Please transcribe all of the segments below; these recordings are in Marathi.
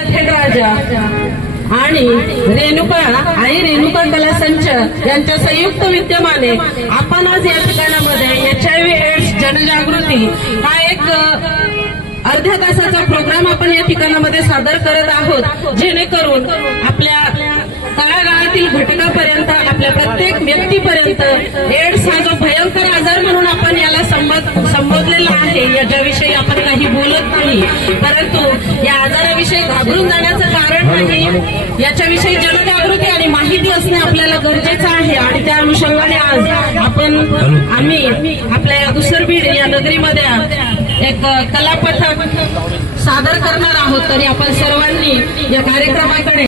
राजा आणि आई रेणुका कला संच यांच्या संयुक्त विद्यमाने आपण आज या ठिकाणामध्ये HIV एड्स जनजागृती हा एक अर्ध्या तासाचा प्रोग्राम आपण या ठिकाणामध्ये सादर करत आहोत, जेणेकरून आपल्या तळागाळातील घटकापर्यंत आपल्या प्रत्येक व्यक्तीपर्यंत एड्स हा जो भयंकर आजार म्हणून आपण याला संबोधलेला आहे, याच्याविषयी आपण काही बोलत नाही, परंतु या आजाराविषयी घाबरून जाण्याचं कारण नाही, याच्याविषयी जनजागृती आणि माहिती असणे आपल्याला गरजेचं आहे. आणि त्या अनुषंगाने आज आम्ही आपल्या दुसरबीड या नगरीमध्ये एक कलापथक सादर करणार आहोत. तरी आपण सर्वांनी या कार्यक्रमाकडे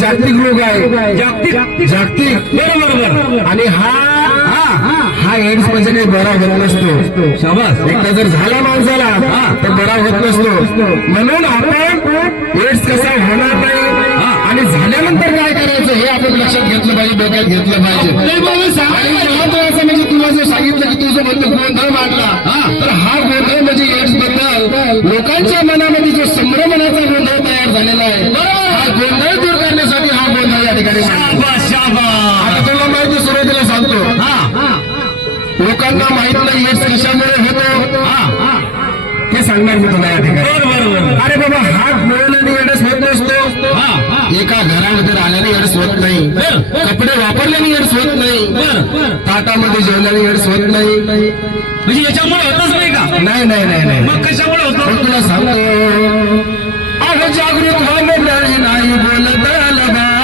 जागतिक रोग आहे, जागतिक बरोबर. आणि हा एड्स म्हणजे काही बरा होत नसतो. शाबास. एकदा जर झाला माणसाला तर बरा होत नसतो. म्हणून आपण एड्स कसा होणार नाही आणि झाल्यानंतर काय करायचं हे आपण लक्षात घेतलं पाहिजे, डोक्यात घेतलं पाहिजे. आणि महत्वाचं म्हणजे तुला जर सांगितलं की तुझं म्हणतो गोंधळ मांडला, तर हा गोंधळ म्हणजे एड्स बद्दल लोकांच्या मनामध्ये जो संभ्रमणाचा गोंधळ तयार झालेला आहे, हा गोंधळ दूर करण्यासाठी हा गोंधळ या ठिकाणी. आता तुला माहिती सुरुवातीला सांगतो, लोकांना माहित नाही एड्स कशामुळे होतो हे सांगणार मी तुला या ठिकाणी. अरे बाबा, हात मिळवल्याने एड्स होत नसतो, एका घरामध्ये राहिल्याने एड्स होत नाही, कपडे वापरल्याने एड्स होत नाही, ताटामध्ये जेवल्याने एड्स होत नाही. म्हणजे याच्यामुळे होतच नाही का? नाही नाही नाही नाही. मग कशामुळे होतो तुला सांगतो. अगं जागृत व्हा मंडळी, नाही बोलत लबार.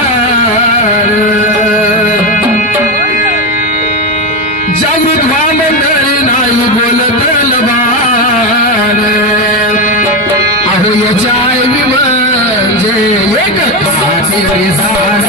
जागृत व्हा मंडळी, नाही बोलत लबार. अहो याच्या म्हणजे एक झाड